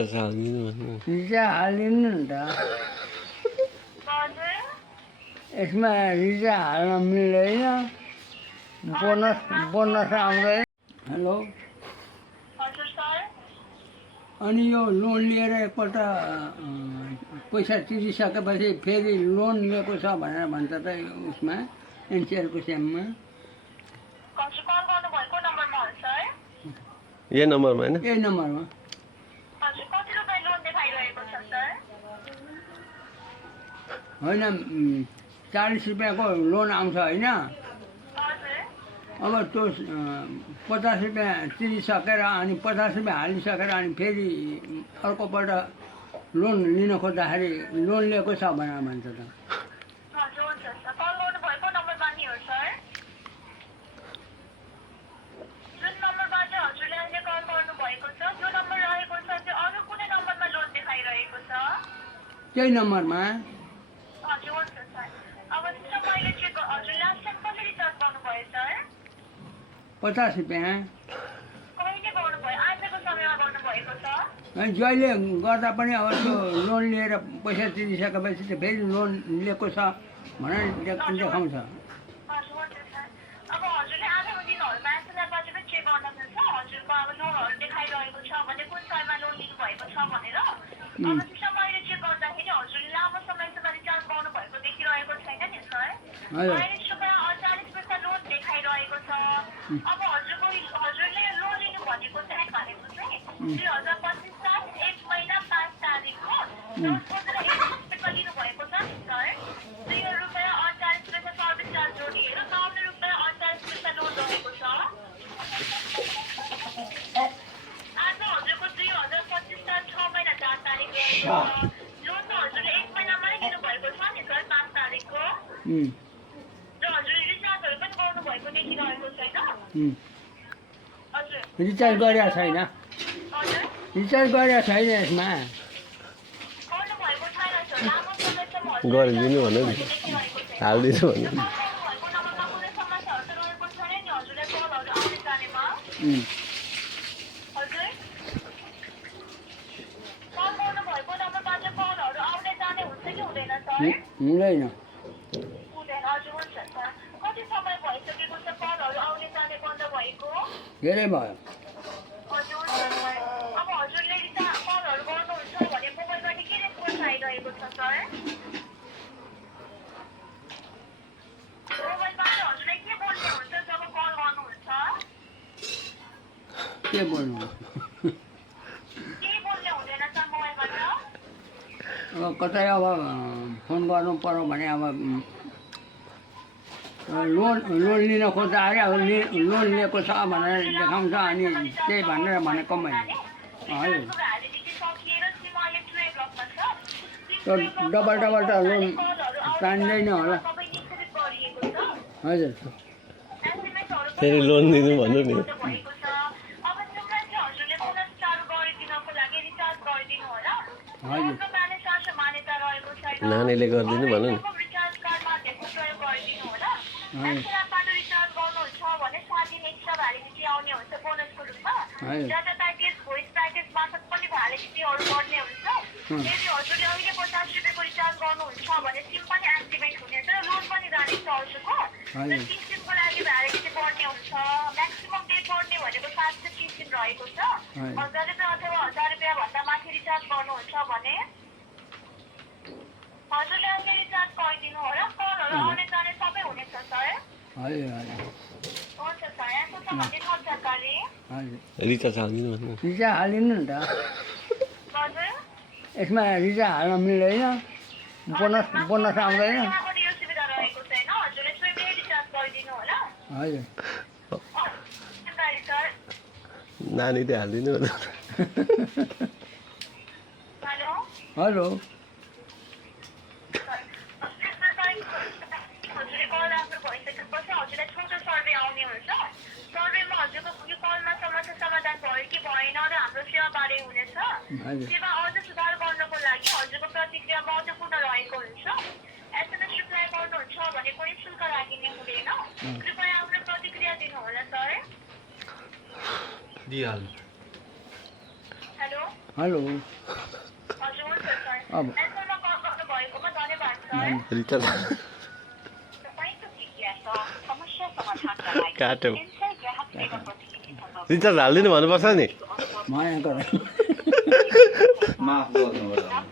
रिचा हालिदिनु नि त। यसमा रिचा हाल्न मिल्दैन, बोनस आउँदैन। हेलो, अनि यो लोन लिएर एकपल्ट पैसा तिरिसकेपछि फेरि लोन लिएको छ भनेर भन्छ त उसमा एनसिएलको स्याममा। यही नम्बरमा होइन? यही नम्बरमा। होइन 40 रुपियाँको लोन आउँछ होइन। अब त्यो 50 रुपियाँ तिरिसकेर अनि 50 रुपियाँ हालिसकेर अनि फेरि अर्कोपल्ट लोन लिन खोज्दाखेरि लोन लिएको छ भनेर भन्छ त। त्यही नम्बरमा। 50 रुपियाँ। जहिले गर्दा पनि अब त्यो लोन लिएर पैसा तिरिसकेपछि त फेरि लोन लिएको छ भनेर देखाउँछ। रिचार्ज गरेको छैन, रिचार्ज गरेको छैन यसमा। गरिदिनु भन्नु नि, हालिदिनु भन्नु। हुँदैन। धेरै भयो। के बोल्नु? अब कतै अब फोन गर्नु पर्यो भने अब लोन लिन खोज्दाखेरि अब लोन लिएको छ भनेर देखाउँछ अनि त्यही भनेर भनेको मैले। हजुर, त्यो डबल त लोन तान्दैन होला। हजुर, फेरि लोन दिनु भन्नु नि। हजुर, नानीले गरिदिनु भन्नु नि। रिचार्ज हालिदिनु भन्नु। रिचा हालिदिनु नि त। यसमा रिचा हाल्न मिल्दैन, बोनस आउँदैन। हजुर, नानीले हालिदिनु भन्नु। हेलो, सेवा अझ सुधार गर्नको लागि हजुरको प्रतिक्रिया महत्त्वपूर्ण रहेको हुन्छ। एसएमएस रिप्लाई गर्नुहुन्छ भने कुनै शुल्क लाग्ने हुँदैन। कृपया आफ्नो प्रतिक्रिया दिनुहोला सर। दिइहाल्नु। हेलो, हेलो हजुर हुन्छ सर अब एसएममा कल गर्नुभएकोमा धन्यवाद सर रिचार्ज तपाईँको जिज्ञासा समस्या समाधानका लागि काट्यो इन्साइड ग्राहक सेवा प्रतिनिधिसँग रिचार्ज हालिदिनु भन्नुपर्छ नि माया गर माफ गर्नु